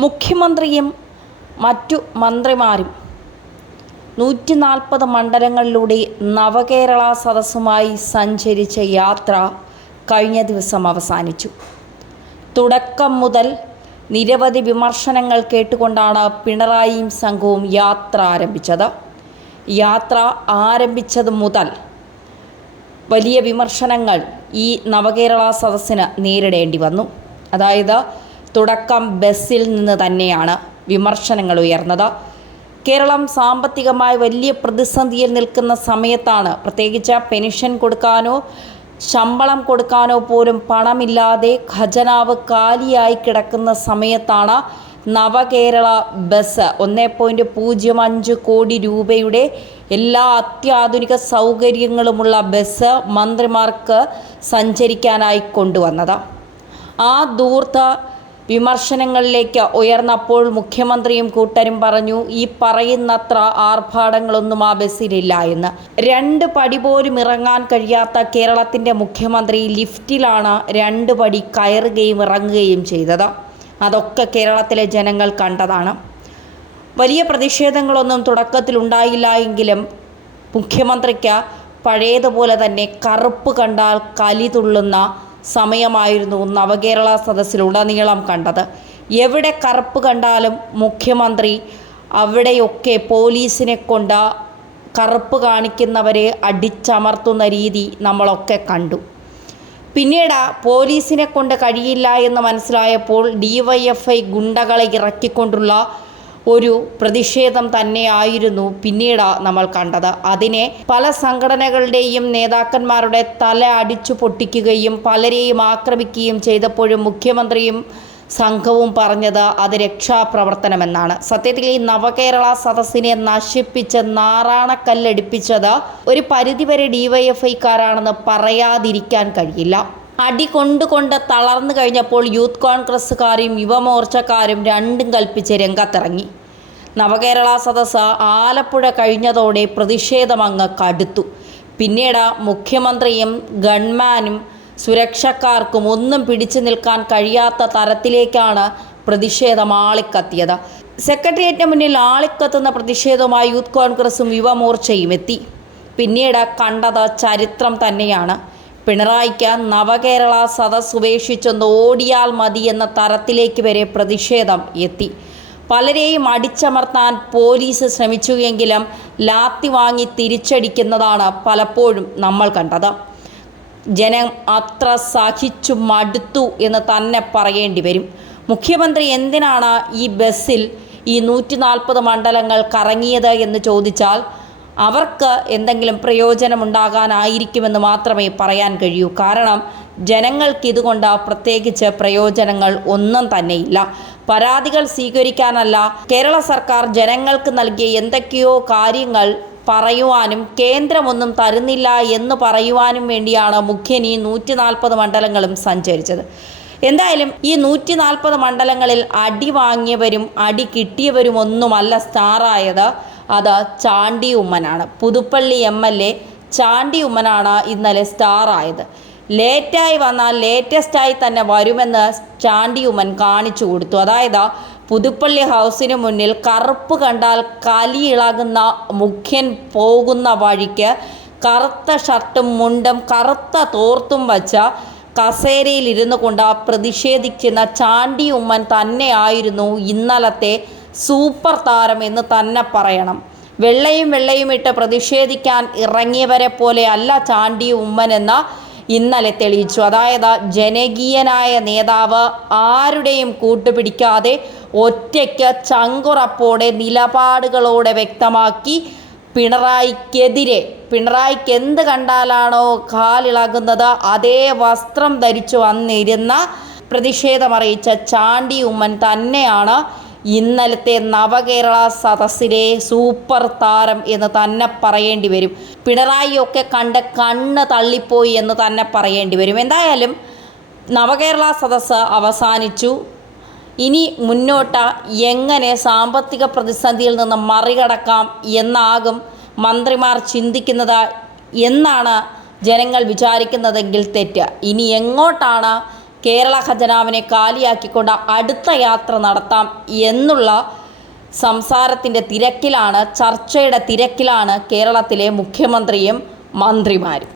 മുഖ്യമന്ത്രിയും മറ്റു മന്ത്രിമാരും നൂറ്റി നാൽപ്പത് മണ്ഡലങ്ങളിലൂടെ നവകേരള സദസ്സുമായി സഞ്ചരിച്ച യാത്ര കഴിഞ്ഞ ദിവസം അവസാനിച്ചു. തുടക്കം മുതൽ നിരവധി വിമർശനങ്ങൾ കേട്ടുകൊണ്ടാണ് പിണറായിയും സംഘവും യാത്ര ആരംഭിച്ചത്. യാത്ര ആരംഭിച്ചത് മുതൽ വലിയ വിമർശനങ്ങൾ ഈ നവകേരള സദസ്സിന് നേരിടേണ്ടി വന്നു. അതായത് തുടക്കം ബസ്സിൽ നിന്ന് തന്നെയാണ് വിമർശനങ്ങൾ ഉയർന്നത്. കേരളം സാമ്പത്തികമായി വലിയ പ്രതിസന്ധിയിൽ നിൽക്കുന്ന സമയത്താണ് പ്രത്യേകിച്ച് പെൻഷൻ കൊടുക്കാനോ ശമ്പളം കൊടുക്കാനോ പോലും പണമില്ലാതെ ഖജനാവ് കാലിയായി കിടക്കുന്ന സമയത്താണ് നവകേരള ബസ് ഒന്നേ പോയിന്റ് പൂജ്യം അഞ്ച് കോടി രൂപയുടെ എല്ലാ അത്യാധുനിക സൗകര്യങ്ങളുമുള്ള ബസ് മന്ത്രിമാർക്ക് സഞ്ചരിക്കാനായി കൊണ്ടുവന്നത്. ആ ധൂർത്ത വിമർശനങ്ങളിലേക്ക് ഉയർന്നപ്പോൾ മുഖ്യമന്ത്രിയും കൂട്ടരും പറഞ്ഞു ഈ പറയുന്നത്ര ആർഭാടങ്ങളൊന്നും ആ ബസ്സിലില്ല എന്ന്. രണ്ട് പടി പോലും ഇറങ്ങാൻ കഴിയാത്ത കേരളത്തിന്റെ മുഖ്യമന്ത്രി ലിഫ്റ്റിലാണ് രണ്ട് പടി കയറുകയും ഇറങ്ങുകയും ചെയ്തത്. അതൊക്കെ കേരളത്തിലെ ജനങ്ങൾ കണ്ടതാണ്. വലിയ പ്രതിഷേധങ്ങളൊന്നും തുടക്കത്തിലുണ്ടായില്ല എങ്കിലും മുഖ്യമന്ത്രിക്ക് പഴയതുപോലെ തന്നെ കറുപ്പ് കണ്ടാൽ കലി തുള്ളുന്ന സമയമായിരുന്നു നവകേരള സദസ്സിലുടനീളം കണ്ടത്. എവിടെ കറുപ്പ് കണ്ടാലും മുഖ്യമന്ത്രി അവിടെയൊക്കെ പോലീസിനെ കൊണ്ട് കറുപ്പ് കാണിക്കുന്നവരെ അടിച്ചമർത്തുന്ന രീതി നമ്മളൊക്കെ കണ്ടു. പിന്നീട് പോലീസിനെ കൊണ്ട് കഴിയില്ല എന്ന് മനസ്സിലായപ്പോൾ ഡി വൈ എഫ് ഐ ഗുണ്ടകളെ ഇറക്കിക്കൊണ്ടുള്ള ഒരു പ്രതിഷേധം തന്നെയായിരുന്നു പിന്നീട് നമ്മൾ കണ്ടത്. അതിനെ പല സംഘടനകളുടെയും നേതാക്കന്മാരുടെ തല അടിച്ചു പൊട്ടിക്കുകയും പലരെയും ആക്രമിക്കുകയും ചെയ്തപ്പോഴും മുഖ്യമന്ത്രിയും സംഘവും പറഞ്ഞത് അത് രക്ഷാപ്രവർത്തനമെന്നാണ്. സത്യത്തിൽ ഈ നവകേരള സദസ്സിനെ നശിപ്പിച്ച് നാറാണക്കല്ലടിപ്പിച്ചത് ഒരു പരിധിവരെ ഡിവൈഎഫ്ഐക്കാരാണെന്ന് പറയാതിരിക്കാൻ കഴിയില്ല. അടി കൊണ്ടുകൊണ്ട് തളർന്നു കഴിഞ്ഞപ്പോൾ യൂത്ത് കോൺഗ്രസ്സുകാരും യുവമോർച്ചക്കാരും രണ്ടും കൽപ്പിച്ച് രംഗത്തിറങ്ങി. നവകേരള സദസ്സ് ആലപ്പുഴ കഴിഞ്ഞതോടെ പ്രതിഷേധമങ്ങ് കടുത്തു. പിന്നീട് മുഖ്യമന്ത്രിയും ഗൺമാനും സുരക്ഷക്കാർക്കും ഒന്നും പിടിച്ചു നിൽക്കാൻ കഴിയാത്ത തരത്തിലേക്കാണ് പ്രതിഷേധം ആളിക്കത്തിയത്. സെക്രട്ടേറിയറ്റിന് മുന്നിൽ ആളിക്കത്തുന്ന പ്രതിഷേധവുമായി യൂത്ത് കോൺഗ്രസും യുവമോർച്ചയും എത്തി. പിന്നീട് കണ്ടത് ചരിത്രം തന്നെയാണ്. പിണറായിക്ക് നവകേരള സദസ് ഉപേക്ഷിച്ചൊന്ന് ഓടിയാൽ മതി എന്ന തരത്തിലേക്ക് വരെ പ്രതിഷേധം എത്തി. പലരെയും അടിച്ചമർത്താൻ പോലീസ് ശ്രമിച്ചുവെങ്കിലും ലാത്തി വാങ്ങി തിരിച്ചടിക്കുന്നതാണ് പലപ്പോഴും നമ്മൾ കണ്ടത്. ജനം അത്ര സഹിച്ചു മടുത്തു എന്ന് തന്നെ പറയേണ്ടി വരും. മുഖ്യമന്ത്രി എന്തിനാണ് ഈ ബസ്സിൽ ഈ നൂറ്റി നാൽപ്പത് മണ്ഡലങ്ങൾ കറങ്ങിയത് എന്ന് ചോദിച്ചാൽ അവർക്ക് എന്തെങ്കിലും പ്രയോജനമുണ്ടാകാനായിരിക്കുമെന്ന് മാത്രമേ പറയാൻ കഴിയൂ. കാരണം ജനങ്ങൾക്ക് ഇതുകൊണ്ട് പ്രത്യേകിച്ച് പ്രയോജനങ്ങൾ ഒന്നും തന്നെയില്ല. പരാതികൾ സ്വീകരിക്കാനല്ല കേരള സർക്കാർ ജനങ്ങൾക്ക് നൽകിയ എന്തൊക്കെയോ കാര്യങ്ങൾ പറയുവാനും കേന്ദ്രമൊന്നും തരുന്നില്ല എന്ന് പറയുവാനും വേണ്ടിയാണ് മുഖ്യൻ ഈ നൂറ്റി നാൽപ്പത് മണ്ഡലങ്ങളും സഞ്ചരിച്ചത്. എന്തായാലും ഈ നൂറ്റി നാൽപ്പത് മണ്ഡലങ്ങളിൽ അടി വാങ്ങിയവരും അടി കിട്ടിയവരും ഒന്നുമല്ല സ്റ്റാറായത്. അത് Chandy ഉമ്മനാണ്. Puthuppally M L A Chandy ഉമ്മനാണ് ഇന്നലെ സ്റ്റാറായത് ലേറ്റായി വന്നാൽ ലേറ്റസ്റ്റായി തന്നെ വരുമെന്ന് ചാണ്ടി ഉമ്മൻ കാണിച്ചു കൊടുത്തു. അതായത് പുതുപ്പള്ളി ഹൗസിന് മുന്നിൽ കറുപ്പ് കണ്ടാൽ കലി ഇളകുന്ന മുഖ്യൻ പോകുന്ന വഴിക്ക് കറുത്ത ഷർട്ടും മുണ്ടും കറുത്ത തോർത്തും വച്ച കസേരയിൽ ഇരുന്നു കൊണ്ട് പ്രതിഷേധിക്കുന്ന ചാണ്ടി ഉമ്മൻ തന്നെയായിരുന്നു ഇന്നലത്തെ സൂപ്പർ താരം എന്ന് തന്നെ പറയണം. വെള്ളയും വെള്ളയും ഇട്ട് പ്രതിഷേധിക്കാൻ ഇറങ്ങിയവരെ പോലെ അല്ല ചാണ്ടി ഉമ്മൻ എന്ന ഇന്നലെ തെളിയിച്ചു. അതായത് ജനകീയനായ നേതാവ് ആരുടെയും കൂട്ടുപിടിക്കാതെ ഒറ്റയ്ക്ക് ചങ്കുറപ്പോടെ നിലപാടുകളോടെ വ്യക്തമാക്കി പിണറായിക്കെതിരെ. പിണറായിക്ക് എന്ത് കണ്ടാലാണോ കാലിളകുന്നത് അതേ വസ്ത്രം ധരിച്ചു വന്നിരുന്ന പ്രതിഷേധമറിയിച്ച ചാണ്ടി ഉമ്മൻ തന്നെയാണ് ഇന്നലത്തെ നവകേരള സദസ്സിലെ സൂപ്പർ താരം എന്ന് തന്നെ പറയേണ്ടി വരും. പിണറായിയൊക്കെ കണ്ട് കണ്ണ് തള്ളിപ്പോയി എന്ന് തന്നെ പറയേണ്ടി വരും. എന്തായാലും നവകേരള സദസ്സ് അവസാനിച്ചു. ഇനി മുന്നോട്ട് എങ്ങനെ സാമ്പത്തിക പ്രതിസന്ധിയിൽ നിന്ന് മറികടക്കാം എന്നാകും മന്ത്രിമാർ ചിന്തിക്കുന്നത് എന്നാണ് ജനങ്ങൾ വിചാരിക്കുന്നതെങ്കിൽ തെറ്റ്. ഇനി എങ്ങോട്ടാണ് കേരള ഖജനാവിനെ കാലിയാക്കിക്കൊണ്ട് അടുത്ത യാത്ര നടത്താം എന്നുള്ള സംസാരത്തിന്റെ തിരക്കിലാണ് ചർച്ചയുടെ തിരക്കിലാണ് കേരളത്തിലെ മുഖ്യമന്ത്രിയും മന്ത്രിമാരും.